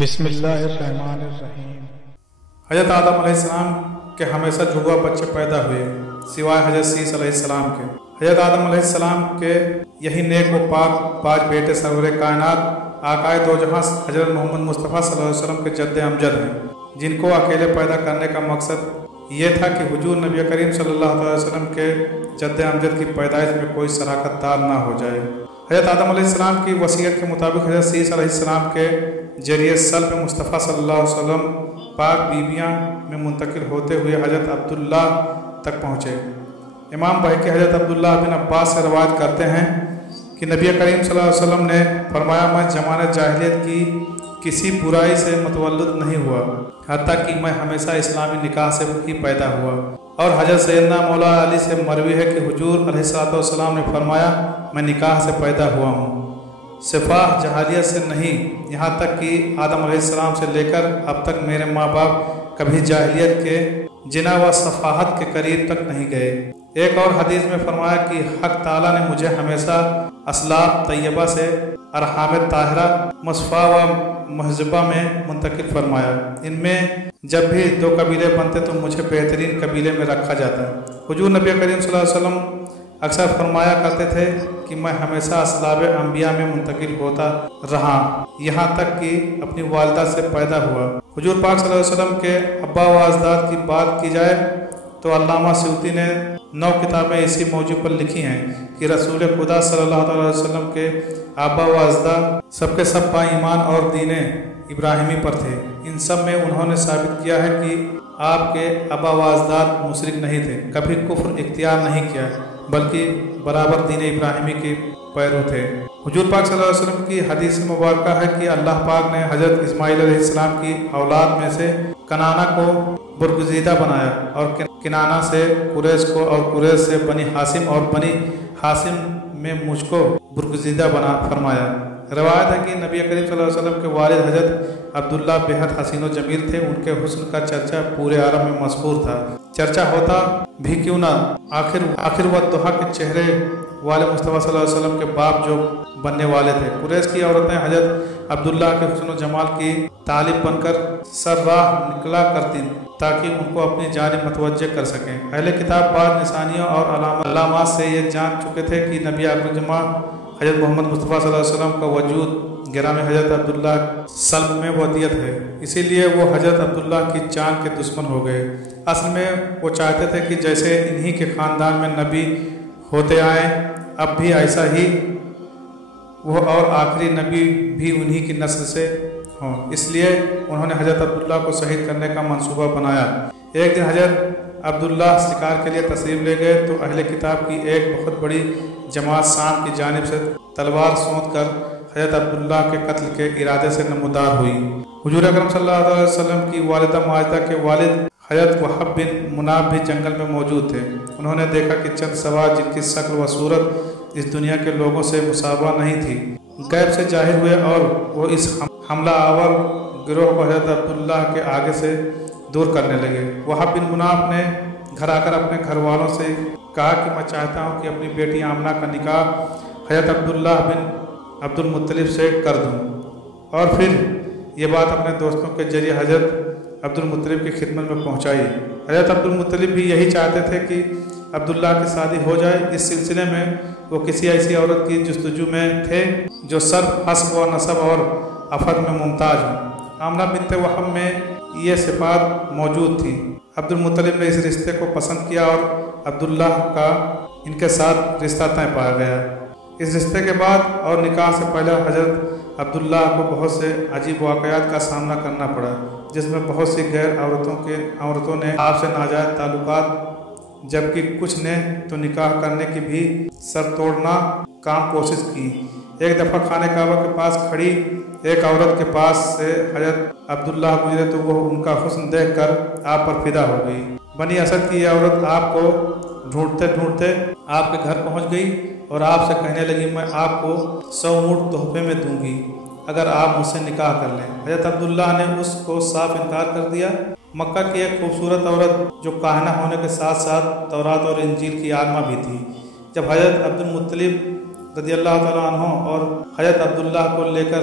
بسم اللہ الرحمن الرحیم۔ حضرت آدم علیہ السلام کے ہمیشہ جڑوا بچے پیدا ہوئے سوائے حضرت سیس علیہ السلام کے۔ حضرت آدم علیہ السلام کے یہی نیک و پاک پانچ بیٹے سرور کائنات آقائے دو جہاں حضرت محمد مصطفیٰ صلی اللہ علیہ وسلم کے جد امجد ہیں، جن کو اکیلے پیدا کرنے کا مقصد یہ تھا کہ حضور نبی کریم صلی اللہ علیہ وسلم کے جد امجد کی پیدائش میں کوئی شراکت دار نہ ہو جائے۔ حضرت آدم علیہ السلام کی وصیت کے مطابق حضرت سیس علیہ السلام کے ذریعے سلب مصطفیٰ صلی اللہ علیہ وسلم پاک بیویاں میں منتقل ہوتے ہوئے حضرت عبداللہ تک پہنچے۔ امام بحقی حضرت عبداللہ بن عباس سے روایت کرتے ہیں کہ نبی کریم صلی اللہ علیہ وسلم نے فرمایا، میں زمانہ جاہلیت کی کسی برائی سے متولد نہیں ہوا، حتیٰ کہ میں ہمیشہ اسلامی نکاح سے ہی پیدا ہوا۔ اور حضرت سیدنا مولا علی سے مروی ہے کہ حضور علیہ السلام نے فرمایا، میں نکاح سے پیدا ہوا ہوں، صفاح جہالیت سے نہیں، یہاں تک کہ آدم علیہ السلام سے لے کر اب تک میرے ماں باپ کبھی جاہلیت کے جنا و صفاحت کے قریب تک نہیں گئے۔ ایک اور حدیث میں فرمایا کہ حق تعالیٰ نے مجھے ہمیشہ اسلاف طیبہ سے ارحام طاہرہ مصفاح و مہذبہ میں منتقل فرمایا۔ ان میں جب بھی دو قبیلے بنتے تو مجھے بہترین قبیلے میں رکھا جاتا۔ حضور نبی کریم صلی اللہ علیہ وسلم اکثر فرمایا کرتے تھے کہ میں ہمیشہ اسلاف انبیاء میں منتقل ہوتا رہا، یہاں تک کہ اپنی والدہ سے پیدا ہوا۔ حضور پاک صلی اللہ علیہ وسلم کے ابا و اجداد کی بات کی جائے تو علامہ سیوطی نے 9 کتابیں اسی موضوع پر لکھی ہیں کہ رسول خدا صلی اللہ علیہ وسلم کے آبا و اجداد سب کے سب با ایمان اور دین ابراہیمی پر تھے۔ ان سب میں انہوں نے ثابت کیا ہے کہ آپ کے آبا و اجداد مشرک نہیں تھے، کبھی کفر اختیار نہیں کیا، بلکہ برابر دین ابراہیمی کے پیرو تھے۔ حضور پاک صلی اللہ علیہ وسلم کی حدیث مبارکہ ہے کہ اللہ پاک نے حضرت اسماعیل علیہ السلام کی اولاد میں سے کنانہ کو برگزیدہ بنایا، اور کنانہ سے قریش کو، اور قریش سے بنی ہاشم، اور بنی ہاشم میں مجھ کو برگزیدہ بنا فرمایا۔ روایت ہے کہ نبی کریم صلی اللہ علیہ وسلم کے والد حضرت عبداللہ بہت حسین و جمیل تھے، ان کے حسن کا چرچا پورے عرب میں مشہور تھا۔ چرچا ہوتا بھی کیوں نہ، آخر والضحیٰ کے چہرے والے مصطفیٰ صلی اللہ علیہ وسلم کے باپ جو بننے والے تھے۔ قریش کی عورتیں حضرت عبداللہ کے حسن و جمال کی طالب بن کر سر راہ نکلا کرتی تاکہ ان کو اپنی جانب متوجہ کر سکیں۔ اہل کتاب بعض نشانیوں اور علامات سے یہ جان چکے تھے کہ نبی اکرم حضرت محمد مصطفیٰ صلی اللہ علیہ وسلم کا وجود گرامی حضرت عبداللہ سلب میں ودیت ہے، اسی لیے وہ حضرت عبداللہ کی جان کے دشمن ہو گئے۔ اصل میں وہ چاہتے تھے کہ جیسے انہی کے خاندان میں نبی ہوتے آئیں، اب بھی ایسا ہی وہ اور آخری نبی بھی انہی کی نسل سے ہوں، اس لیے انہوں نے حضرت عبداللہ کو شہید کرنے کا منصوبہ بنایا۔ ایک دن حضرت عبداللہ شکار کے لیے تشریف لے گئے تو اہل کتاب کی ایک بہت بڑی جماعت شام کی جانب سے تلوار سونت کر حضرت عبداللہ کے قتل کے ارادے سے نمودار ہوئی۔ حضور اکرم صلی اللہ علیہ وسلم کی والدہ ماجدہ کے والد حضرت وہب بن مناب بھی جنگل میں موجود تھے۔ انہوں نے دیکھا کہ چند سوار جن کی شکل و صورت اس دنیا کے لوگوں سے مشابہ نہیں تھی، غیب سے ظاہر ہوئے، اور وہ اس حملہ آور گروہ کو حضرت عبداللہ کے آگے سے دور کرنے لگے۔ وہب بن مناب نے گھر آ کر اپنے گھر والوں سے کہا کہ میں چاہتا ہوں کہ اپنی بیٹی آمنہ کا نکاح حضرت عبداللہ بن عبد المطلب سے کر دوں، اور پھر یہ بات اپنے دوستوں کے ذریعے حضرت عبد المطلب کی خدمت میں پہنچائی۔ حضرت عبد المطلب بھی یہی چاہتے تھے کہ عبداللہ کی شادی ہو جائے۔ اس سلسلے میں وہ کسی ایسی عورت کی جستجو میں تھے جو صرف حسب و نسب اور افت میں ممتاز ہوں۔ آمنہ بنت وہب میں یہ صفات موجود تھی۔ عبد المطلب نے اس رشتے کو پسند کیا اور عبداللہ کا ان کے ساتھ رشتہ طے پایا گیا۔ اس رشتے کے بعد اور نکاح سے پہلے حضرت عبداللہ کو بہت سے عجیب واقعات کا سامنا کرنا پڑا، جس میں بہت سی غیر عورتوں نے آپ سے ناجائز تعلقات، جبکہ کچھ نے تو نکاح کرنے کی بھی سر توڑنا کام کوشش کی۔ ایک دفعہ خانہ کعبہ کے پاس کھڑی ایک عورت کے پاس سے حضرت عبداللہ گزرے تو وہ ان کا حسن دیکھ کر آپ پر فدا ہو گئی۔ بنی اسد کی یہ عورت آپ کو ڈھونڈتے ڈھونڈتے آپ کے گھر پہنچ گئی اور آپ سے کہنے لگی، میں آپ کو 100 اونٹ تحفے میں دوں گی اگر آپ مجھ سے نکاح کر لیں۔ حضرت عبداللہ نے اس کو صاف انکار کر دیا۔ مکہ کی ایک خوبصورت عورت جو کاہنہ ہونے کے ساتھ ساتھ تورات اور انجیل کی عالمہ بھی تھی، جب حضرت عبد المطلب رضی اللہ تعالیٰ عنہ اور حضرت عبداللہ کو لے کر